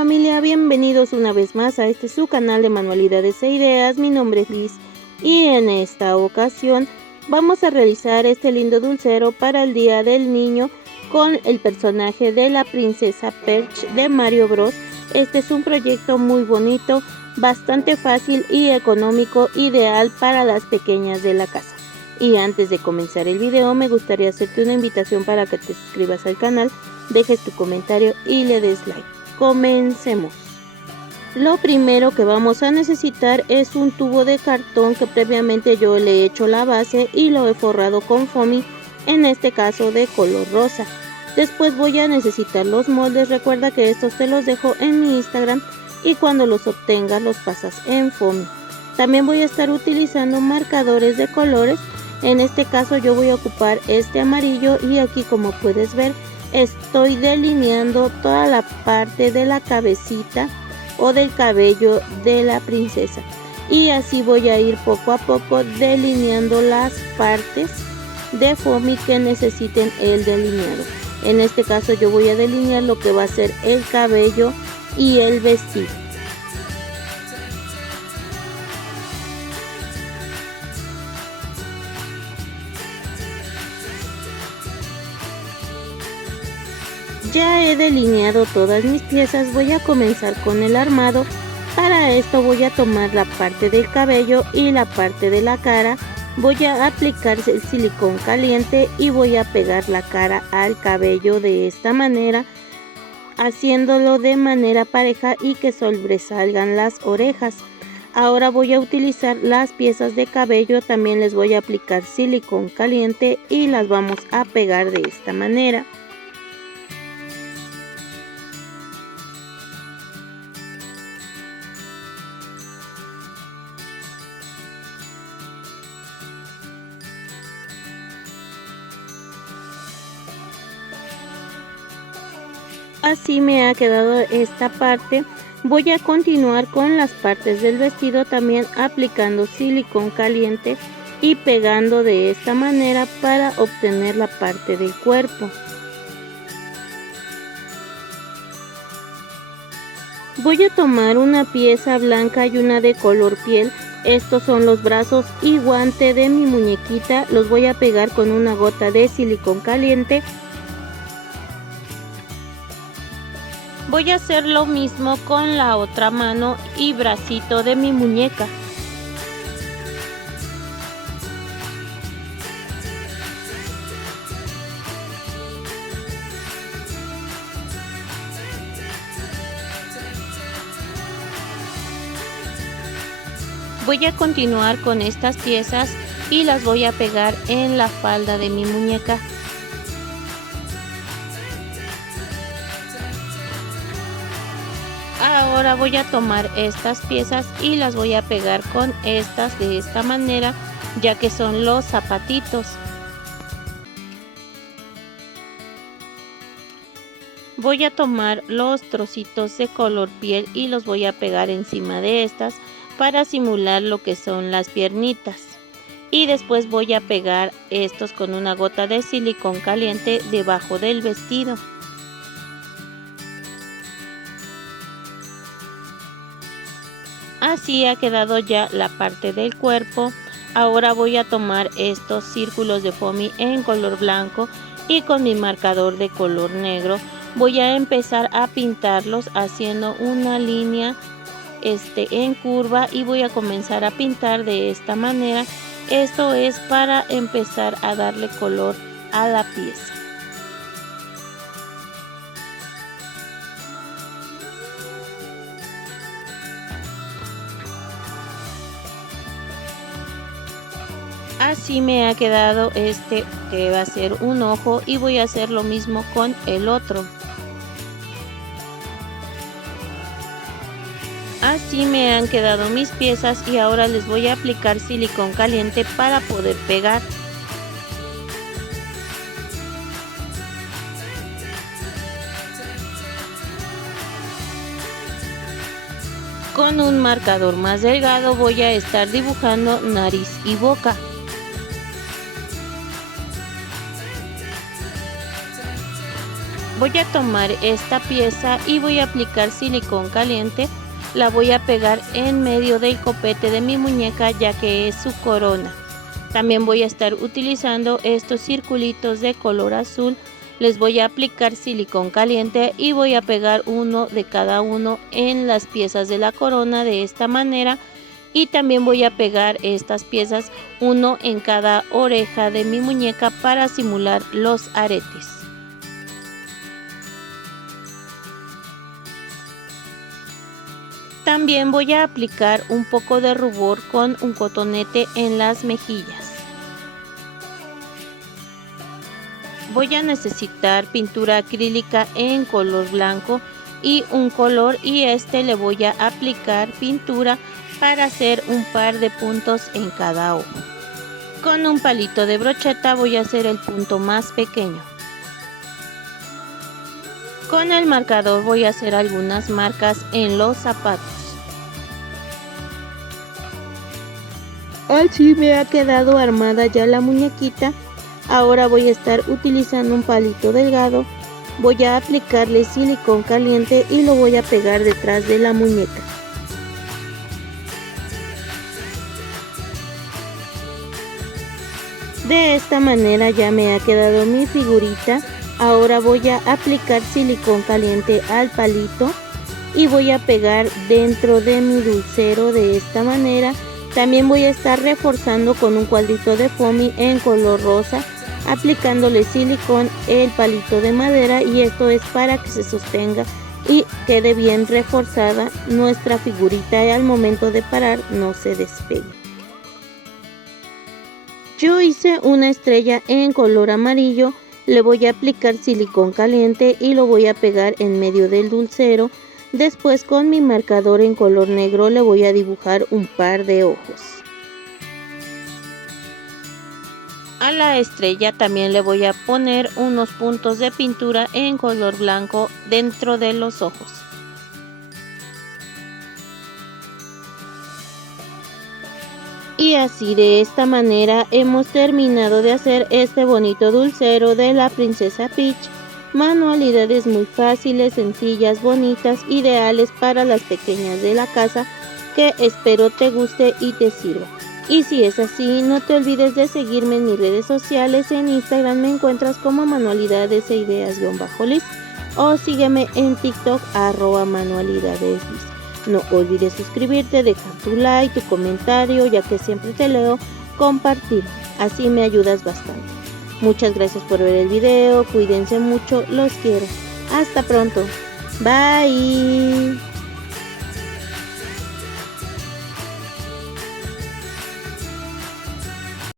familia? Bienvenidos una vez más a este su canal de manualidades e ideas. Mi nombre es Liz y en esta ocasión vamos a realizar este lindo dulcero para el Día del Niño con el personaje de la princesa Peach de Mario Bros. Este es un proyecto muy bonito, bastante fácil y económico, ideal para las pequeñas de la casa. Y antes de comenzar el video me gustaría hacerte una invitación para que te suscribas al canal, dejes tu comentario y le des like. Comencemos. Lo primero que vamos a necesitar es un tubo de cartón que previamente yo le he hecho la base y lo he forrado con foamy, en este caso de color rosa. Después voy a necesitar los moldes, recuerda que estos te los dejo en mi Instagram y cuando los obtengas los pasas en foamy. También voy a estar utilizando marcadores de colores, en este caso yo voy a ocupar este amarillo y aquí como puedes ver estoy delineando toda la parte de la cabecita o del cabello de la princesa y así voy a ir poco a poco delineando las partes de foamy que necesiten el delineado. En este caso yo voy a delinear lo que va a ser el cabello y el vestido. Ya he delineado todas mis piezas, voy a comenzar con el armado. Para esto voy a tomar la parte del cabello y la parte de la cara, voy a aplicar el silicón caliente y voy a pegar la cara al cabello de esta manera, haciéndolo de manera pareja y que sobresalgan las orejas. Ahora voy a utilizar las piezas de cabello, también les voy a aplicar silicón caliente y las vamos a pegar de esta manera. Así me ha quedado esta parte. Voy a continuar con las partes del vestido, también aplicando silicón caliente y pegando de esta manera para obtener la parte del cuerpo. Voy a tomar una pieza blanca y una de color piel. Estos son los brazos y guante de mi muñequita. Los voy a pegar con una gota de silicón caliente. Voy a hacer lo mismo con la otra mano y bracito de mi muñeca. Voy a continuar con estas piezas y las voy a pegar en la falda de mi muñeca. Ahora voy a tomar estas piezas y las voy a pegar con estas de esta manera, ya que son los zapatitos. Voy a tomar los trocitos de color piel y los voy a pegar encima de estas para simular lo que son las piernitas. Y después voy a pegar estos con una gota de silicón caliente debajo del vestido. Así ha quedado ya la parte del cuerpo. Ahora voy a tomar estos círculos de foamy en color blanco y con mi marcador de color negro voy a empezar a pintarlos haciendo una línea en curva y voy a comenzar a pintar de esta manera. Esto es para empezar a darle color a la pieza. Así me ha quedado este que va a ser un ojo y voy a hacer lo mismo con el otro. Así me han quedado mis piezas y ahora les voy a aplicar silicón caliente para poder pegar. Con un marcador más delgado voy a estar dibujando nariz y boca. Voy a tomar esta pieza y voy a aplicar silicón caliente. La voy a pegar en medio del copete de mi muñeca, ya que es su corona. También voy a estar utilizando estos circulitos de color azul. Les voy a aplicar silicón caliente y voy a pegar uno de cada uno en las piezas de la corona de esta manera. Y también voy a pegar estas piezas uno en cada oreja de mi muñeca para simular los aretes. También voy a aplicar un poco de rubor con un cotonete en las mejillas. Voy a necesitar pintura acrílica en color blanco y un color, y le voy a aplicar pintura para hacer un par de puntos en cada ojo. Con un palito de brocheta voy a hacer el punto más pequeño. Con el marcador voy a hacer algunas marcas en los zapatos. Así me ha quedado armada ya la muñequita. Ahora voy a estar utilizando un palito delgado. Voy a aplicarle silicón caliente y lo voy a pegar detrás de la muñeca. De esta manera ya me ha quedado mi figurita. Ahora voy a aplicar silicón caliente al palito y voy a pegar dentro de mi dulcero de esta manera. También voy a estar reforzando con un cuadrito de foamy en color rosa, aplicándole silicón el palito de madera, y esto es para que se sostenga y quede bien reforzada nuestra figurita y al momento de parar no se despegue. Yo hice una estrella en color amarillo. Le voy a aplicar silicón caliente y lo voy a pegar en medio del dulcero. Después, con mi marcador en color negro, le voy a dibujar un par de ojos. A la estrella también le voy a poner unos puntos de pintura en color blanco dentro de los ojos. Y así, de esta manera hemos terminado de hacer este bonito dulcero de la princesa Peach. Manualidades muy fáciles, sencillas, bonitas, ideales para las pequeñas de la casa, que espero te guste y te sirva. Y si es así, no te olvides de seguirme en mis redes sociales. En Instagram me encuentras como manualidades e ideas_lis, o sígueme en TikTok @manualidadeslis. No olvides suscribirte, dejar tu like, tu comentario, ya que siempre te leo, compartir, así me ayudas bastante. Muchas gracias por ver el video, cuídense mucho, los quiero. Hasta pronto. Bye.